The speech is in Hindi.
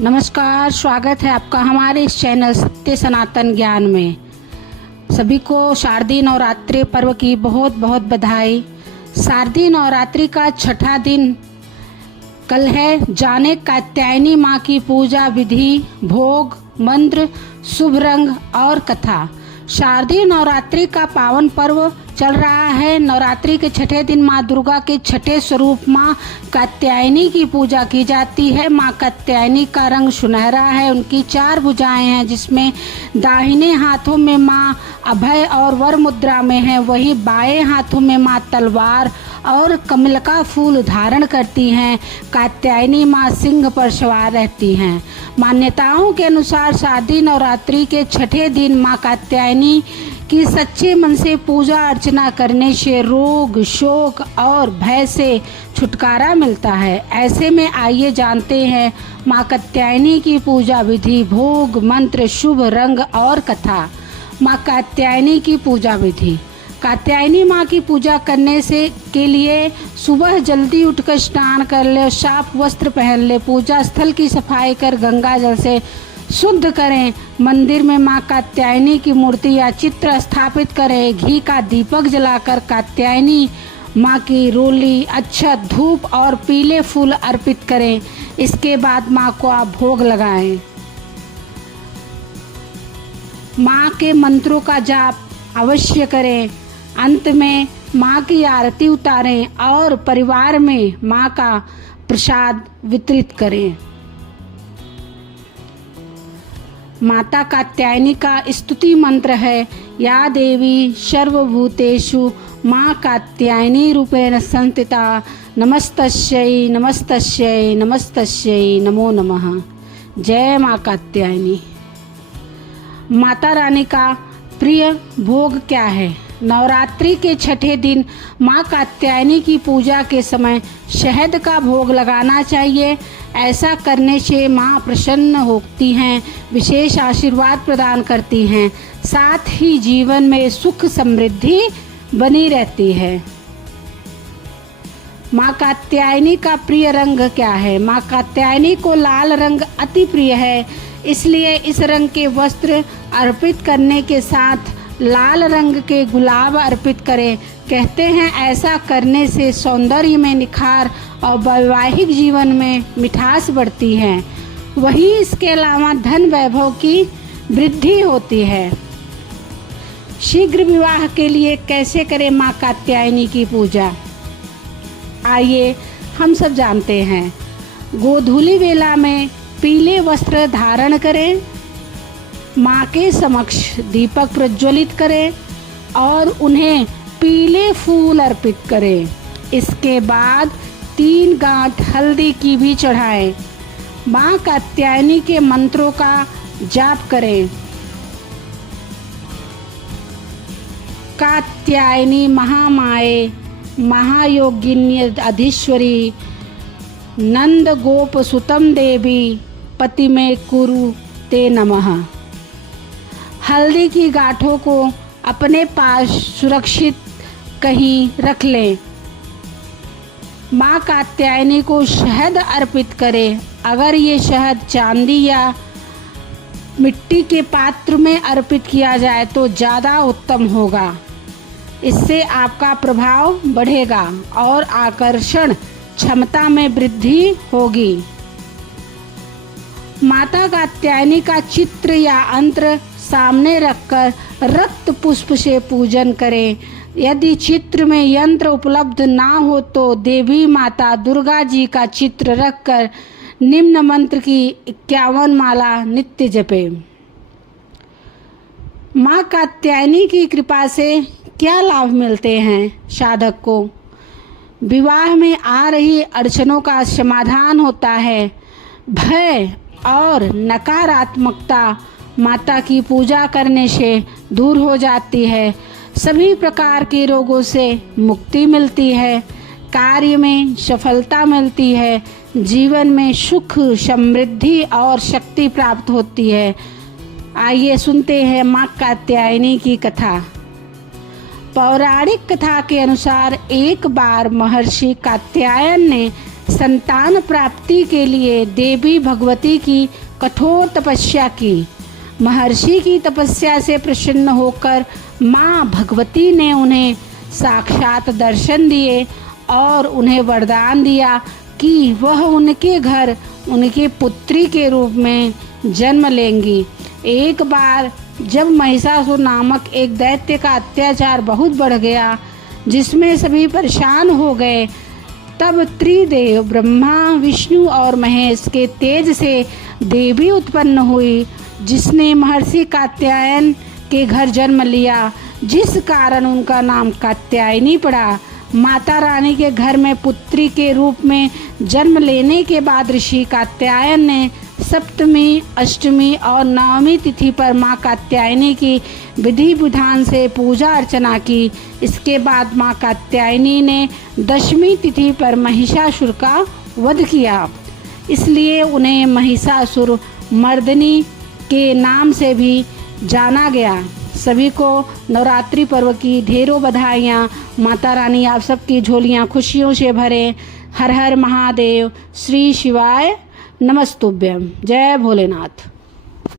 नमस्कार, स्वागत है आपका हमारे इस चैनल सत्य सनातन ज्ञान में। सभी को शारदीय नवरात्रि पर्व की बहुत बहुत बधाई। शारदीय नवरात्रि का छठा दिन कल है। जाने कात्यायनी माँ की पूजा विधि, भोग, मंत्र, शुभ रंग और कथा। शारदीय नवरात्रि का पावन पर्व चल रहा है। नवरात्रि के छठे दिन माँ दुर्गा के छठे स्वरूप माँ कात्यायनी की पूजा की जाती है। माँ कात्यायनी का रंग सुनहरा है। उनकी 4 भुजाएं हैं, जिसमें दाहिने हाथों में माँ अभय और वर मुद्रा में है, वहीं बाएं हाथों में माँ तलवार और कमल का फूल धारण करती हैं। कात्यायनी माँ सिंह पर सवार रहती हैं। मान्यताओं के अनुसार शारदीय नवरात्रि के छठे दिन माँ कात्यायनी की सच्चे मन से पूजा अर्चना करने से रोग, शोक और भय से छुटकारा मिलता है। ऐसे में आइए जानते हैं माँ कात्यायनी की पूजा विधि, भोग, मंत्र, शुभ रंग और कथा। माँ कात्यायनी की पूजा विधि। कात्यायनी माँ की पूजा करने से के लिए सुबह जल्दी उठकर स्नान कर ले, साफ वस्त्र पहन ले, पूजा स्थल की सफाई कर गंगा जल से शुद्ध करें। मंदिर में माँ कात्यायनी की मूर्ति या चित्र स्थापित करें। घी का दीपक जलाकर कात्यायनी माँ की रोली, अक्षत, धूप और पीले फूल अर्पित करें। इसके बाद माँ को आप भोग लगाएं। माँ के मंत्रों का जाप अवश्य करें। अंत में माँ की आरती उतारें और परिवार में माँ का प्रसाद वितरित करें। माता कात्यायनी का स्तुति मंत्र है, या देवी सर्वभूतेषु माँ कात्यायनी रूपेण संस्थिता, नमस्तस्यै नमस्तस्यै नमस्तस्यै नमो नमः। जय माँ कात्यायनी। माता रानी का प्रिय भोग क्या है? नवरात्रि के छठे दिन माँ कात्यायनी की पूजा के समय शहद का भोग लगाना चाहिए। ऐसा करने से माँ प्रसन्न होती हैं, विशेष आशीर्वाद प्रदान करती हैं, साथ ही जीवन में सुख समृद्धि बनी रहती है। माँ कात्यायनी का प्रिय रंग क्या है? माँ कात्यायनी को लाल रंग अति प्रिय है, इसलिए इस रंग के वस्त्र अर्पित करने के साथ लाल रंग के गुलाब अर्पित करें। कहते हैं ऐसा करने से सौंदर्य में निखार और वैवाहिक जीवन में मिठास बढ़ती है। वहीं इसके अलावा धन वैभव की वृद्धि होती है। शीघ्र विवाह के लिए कैसे करें माँ कात्यायनी की पूजा? आइए हम सब जानते हैं। गोधूली वेला में पीले वस्त्र धारण करें, माँ के समक्ष दीपक प्रज्वलित करें और उन्हें पीले फूल अर्पित करें। इसके बाद 3 गांठ हल्दी की भी चढ़ाएं। माँ कात्यायनी के मंत्रों का जाप करें। कात्यायनी महामाये महायोगिन्य अधीश्वरी, नंद गोप सुतम देवी, पति में कुरु ते नमः। हल्दी की गांठों को अपने पास सुरक्षित कहीं रख लें। माँ कात्यायनी को शहद अर्पित करें। अगर ये शहद चांदी या मिट्टी के पात्र में अर्पित किया जाए तो ज़्यादा उत्तम होगा। इससे आपका प्रभाव बढ़ेगा और आकर्षण क्षमता में वृद्धि होगी। माता कात्यायनी का चित्र या यंत्र सामने रखकर रक्त पुष्प से पूजन करें। यदि चित्र में यंत्र उपलब्ध ना हो तो देवी माता दुर्गा जी का चित्र रखकर निम्न मंत्र की 51 माला नित्य जपें। माँ कात्यायनी की कृपा से क्या लाभ मिलते हैं साधक को? विवाह में आ रही अड़चनों का समाधान होता है। भय और नकारात्मकता माता की पूजा करने से दूर हो जाती है। सभी प्रकार के रोगों से मुक्ति मिलती है। कार्य में सफलता मिलती है। जीवन में सुख, समृद्धि और शक्ति प्राप्त होती है। आइए सुनते हैं माँ कात्यायनी की कथा। पौराणिक कथा के अनुसार एक बार महर्षि कात्यायन ने संतान प्राप्ति के लिए देवी भगवती की कठोर तपस्या की। महर्षि की तपस्या से प्रसन्न होकर माँ भगवती ने उन्हें साक्षात दर्शन दिए और उन्हें वरदान दिया कि वह उनके घर उनकी पुत्री के रूप में जन्म लेंगी। एक बार जब महिषासुर नामक एक दैत्य का अत्याचार बहुत बढ़ गया, जिसमें सभी परेशान हो गए, तब त्रिदेव ब्रह्मा, विष्णु और महेश के तेज से देवी उत्पन्न हुई, जिसने महर्षि कात्यायन के घर जन्म लिया, जिस कारण उनका नाम कात्यायनी पड़ा। माता रानी के घर में पुत्री के रूप में जन्म लेने के बाद ऋषि कात्यायन ने सप्तमी, अष्टमी और नवमी तिथि पर माँ कात्यायनी की विधि विधान से पूजा अर्चना की। इसके बाद माँ कात्यायनी ने दशमी तिथि पर महिषासुर का वध किया, इसलिए उन्हें महिषासुर मर्दिनी के नाम से भी जाना गया। सभी को नवरात्रि पर्व की ढेरों बधाइयाँ। माता रानी आप सबकी झोलियाँ खुशियों से भरे। हर हर महादेव। श्री शिवाय नमस्तुभ्यम। जय भोलेनाथ।